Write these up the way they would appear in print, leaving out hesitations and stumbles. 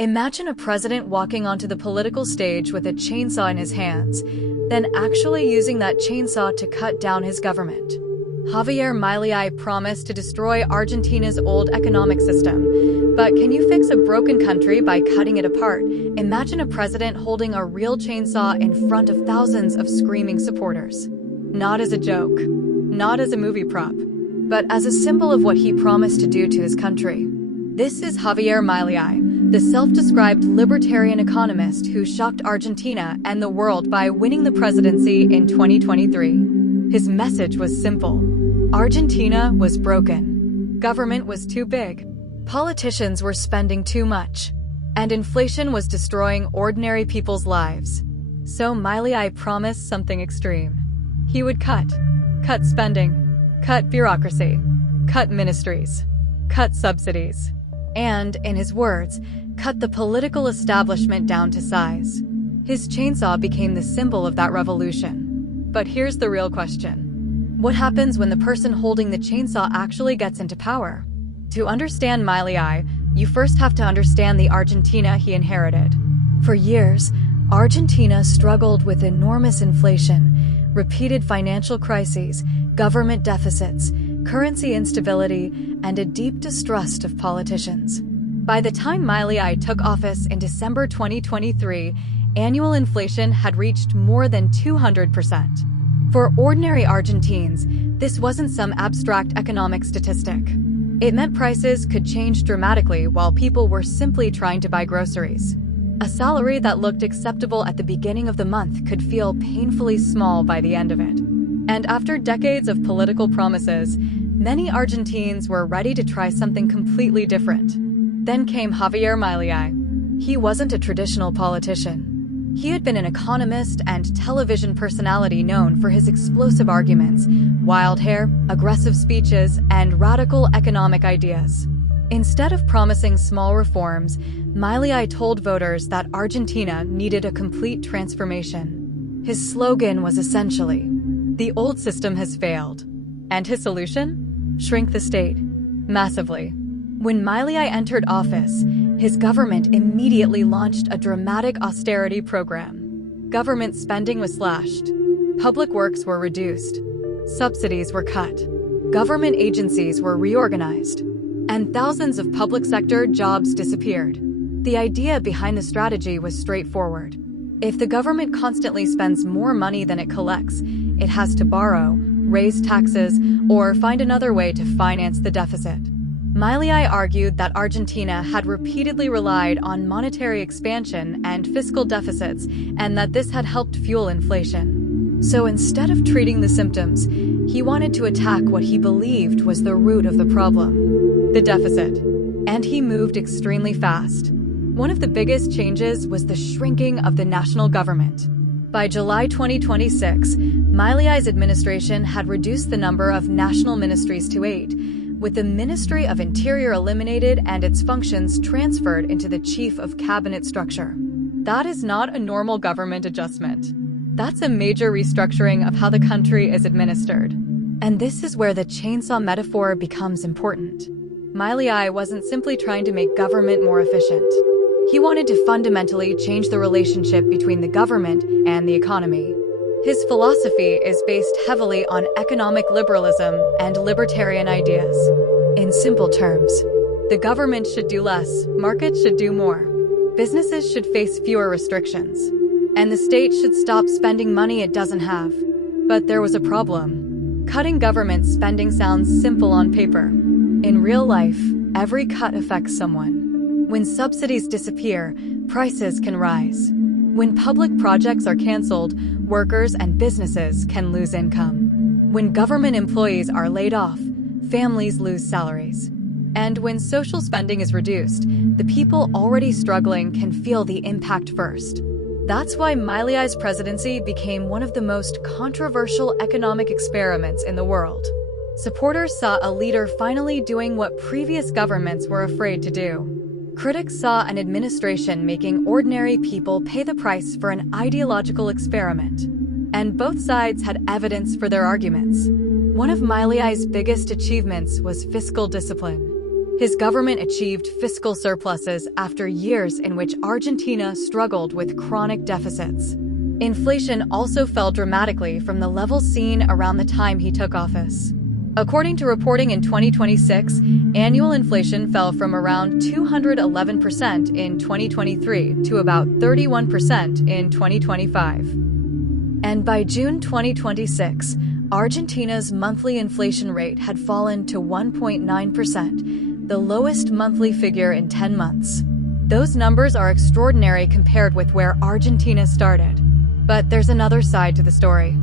Imagine a president walking onto the political stage with a chainsaw in his hands, then actually using that chainsaw to cut down his government. Javier Milei promised to destroy Argentina's old economic system. But can you fix a broken country by cutting it apart? Imagine a president holding a real chainsaw in front of thousands of screaming supporters. Not as a joke, not as a movie prop, but as a symbol of what he promised to do to his country. This is Javier Milei, the self-described libertarian economist who shocked Argentina and the world by winning the presidency in 2023. His message was simple. Argentina was broken. Government was too big. Politicians were spending too much. And inflation was destroying ordinary people's lives. So Milei promised something extreme. He would cut spending, cut bureaucracy, cut ministries, cut subsidies, and, in his words, cut the political establishment down to size. His chainsaw became the symbol of that revolution. But here's the real question. What happens when the person holding the chainsaw actually gets into power? To understand Milei, you first have to understand the Argentina he inherited. For years, Argentina struggled with enormous inflation, repeated financial crises, government deficits, currency instability, and a deep distrust of politicians. By the time Milei took office in December 2023, annual inflation had reached more than 200%. For ordinary Argentines, this wasn't some abstract economic statistic. It meant prices could change dramatically while people were simply trying to buy groceries. A salary that looked acceptable at the beginning of the month could feel painfully small by the end of it. And after decades of political promises, many Argentines were ready to try something completely different. Then came Javier Milei. He wasn't a traditional politician. He had been an economist and television personality known for his explosive arguments, wild hair, aggressive speeches, and radical economic ideas. Instead of promising small reforms, Milei told voters that Argentina needed a complete transformation. His slogan was essentially, "The old system has failed." And his solution? Shrink the state. Massively. When Milei entered office, his government immediately launched a dramatic austerity program. Government spending was slashed. Public works were reduced. Subsidies were cut. Government agencies were reorganized. And thousands of public sector jobs disappeared. The idea behind the strategy was straightforward. If the government constantly spends more money than it collects, it has to borrow, raise taxes, or find another way to finance the deficit. Milei argued that Argentina had repeatedly relied on monetary expansion and fiscal deficits, and that this had helped fuel inflation. So instead of treating the symptoms, he wanted to attack what he believed was the root of the problem: the deficit. And he moved extremely fast. One of the biggest changes was the shrinking of the national government. By July 2026, Milei's administration had reduced the number of national ministries to 8, with the Ministry of Interior eliminated and its functions transferred into the Chief of Cabinet structure. That is not a normal government adjustment. That's a major restructuring of how the country is administered. And this is where the chainsaw metaphor becomes important. Milei wasn't simply trying to make government more efficient. He wanted to fundamentally change the relationship between the government and the economy. His philosophy is based heavily on economic liberalism and libertarian ideas. In simple terms, the government should do less, markets should do more. Businesses should face fewer restrictions. And the state should stop spending money it doesn't have. But there was a problem. Cutting government spending sounds simple on paper. In real life, every cut affects someone. When subsidies disappear, prices can rise. When public projects are canceled, workers and businesses can lose income. When government employees are laid off, families lose salaries. And when social spending is reduced, the people already struggling can feel the impact first. That's why Milei's presidency became one of the most controversial economic experiments in the world. Supporters saw a leader finally doing what previous governments were afraid to do. Critics saw an administration making ordinary people pay the price for an ideological experiment. And both sides had evidence for their arguments. One of Milei's biggest achievements was fiscal discipline. His government achieved fiscal surpluses after years in which Argentina struggled with chronic deficits. Inflation also fell dramatically from the levels seen around the time he took office. According to reporting in 2026, annual inflation fell from around 211% in 2023 to about 31% in 2025. And by June 2026, Argentina's monthly inflation rate had fallen to 1.9%, the lowest monthly figure in 10 months. Those numbers are extraordinary compared with where Argentina started. But there's another side to the story.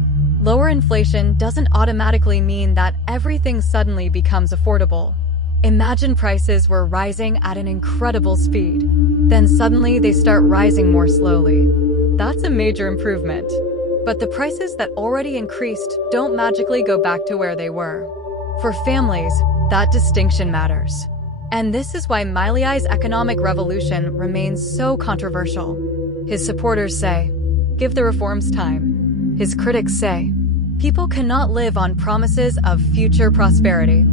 Lower inflation doesn't automatically mean that everything suddenly becomes affordable. Imagine prices were rising at an incredible speed. Then suddenly they start rising more slowly. That's a major improvement. But the prices that already increased don't magically go back to where they were. For families, that distinction matters. And this is why Milei's economic revolution remains so controversial. His supporters say, "Give the reforms time." His critics say, "People cannot live on promises of future prosperity."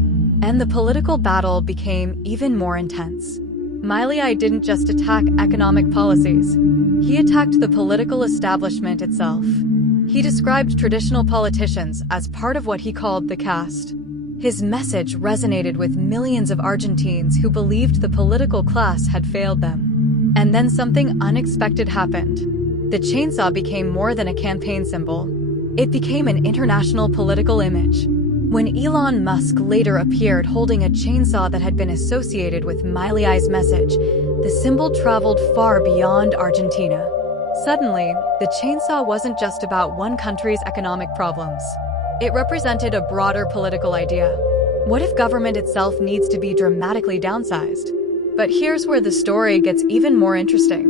And the political battle became even more intense. Milei didn't just attack economic policies. He attacked the political establishment itself. He described traditional politicians as part of what he called the caste. His message resonated with millions of Argentines who believed the political class had failed them. And then something unexpected happened. The chainsaw became more than a campaign symbol. It became an international political image. When Elon Musk later appeared holding a chainsaw that had been associated with Milei's message, the symbol traveled far beyond Argentina. Suddenly, the chainsaw wasn't just about one country's economic problems. It represented a broader political idea. What if government itself needs to be dramatically downsized? But here's where the story gets even more interesting.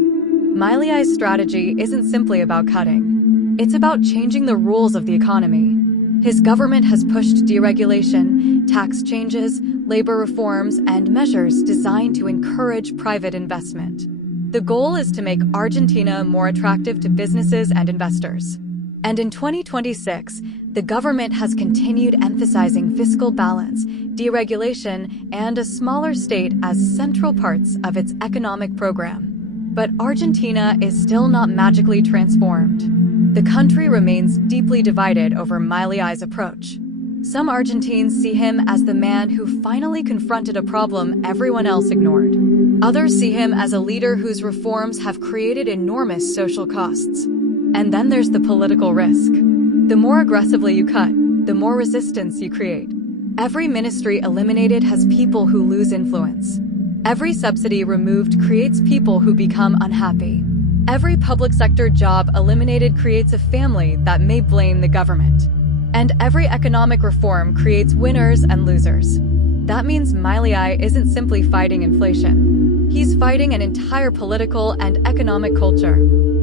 Milei's strategy isn't simply about cutting. It's about changing the rules of the economy. His government has pushed deregulation, tax changes, labor reforms, and measures designed to encourage private investment. The goal is to make Argentina more attractive to businesses and investors. And in 2026, the government has continued emphasizing fiscal balance, deregulation, and a smaller state as central parts of its economic program. But Argentina is still not magically transformed. The country remains deeply divided over Milei's approach. Some Argentines see him as the man who finally confronted a problem everyone else ignored. Others see him as a leader whose reforms have created enormous social costs. And then there's the political risk. The more aggressively you cut, the more resistance you create. Every ministry eliminated has people who lose influence. Every subsidy removed creates people who become unhappy. Every public sector job eliminated creates a family that may blame the government. And every economic reform creates winners and losers. That means Milei isn't simply fighting inflation. He's fighting an entire political and economic culture.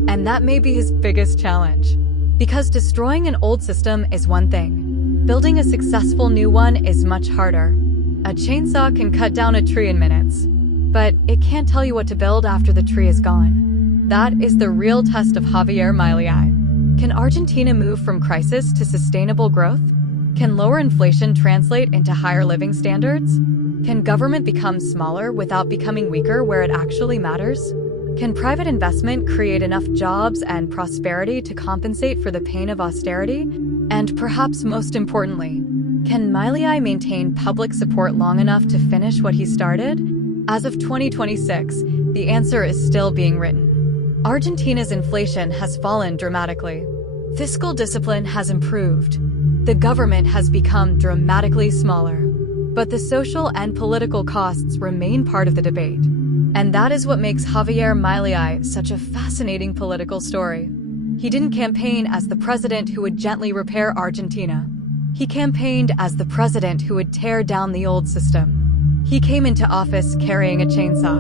And that may be his biggest challenge. Because destroying an old system is one thing. Building a successful new one is much harder. A chainsaw can cut down a tree in minutes, but it can't tell you what to build after the tree is gone. That is the real test of Javier Milei. Can Argentina move from crisis to sustainable growth? Can lower inflation translate into higher living standards? Can government become smaller without becoming weaker where it actually matters? Can private investment create enough jobs and prosperity to compensate for the pain of austerity? And perhaps most importantly, can Milei maintain public support long enough to finish what he started? As of 2026, the answer is still being written. Argentina's inflation has fallen dramatically. Fiscal discipline has improved. The government has become dramatically smaller. But the social and political costs remain part of the debate. And that is what makes Javier Milei such a fascinating political story. He didn't campaign as the president who would gently repair Argentina. He campaigned as the president who would tear down the old system. He came into office carrying a chainsaw,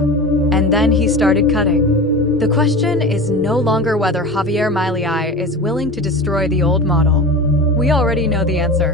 and then he started cutting. The question is no longer whether Javier Milei is willing to destroy the old model. We already know the answer.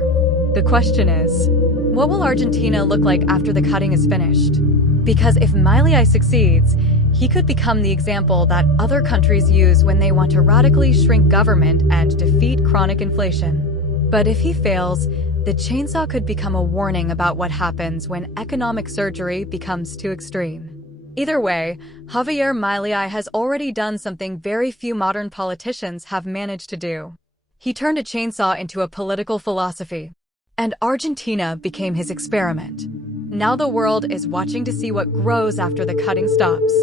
The question is, what will Argentina look like after the cutting is finished? Because if Milei succeeds, he could become the example that other countries use when they want to radically shrink government and defeat chronic inflation. But if he fails, The chainsaw could become a warning about what happens when economic surgery becomes too extreme. Either way, Javier Milei has already done something very few modern politicians have managed to do. He turned a chainsaw into a political philosophy, and Argentina became his experiment. Now the world is watching to see what grows after the cutting stops.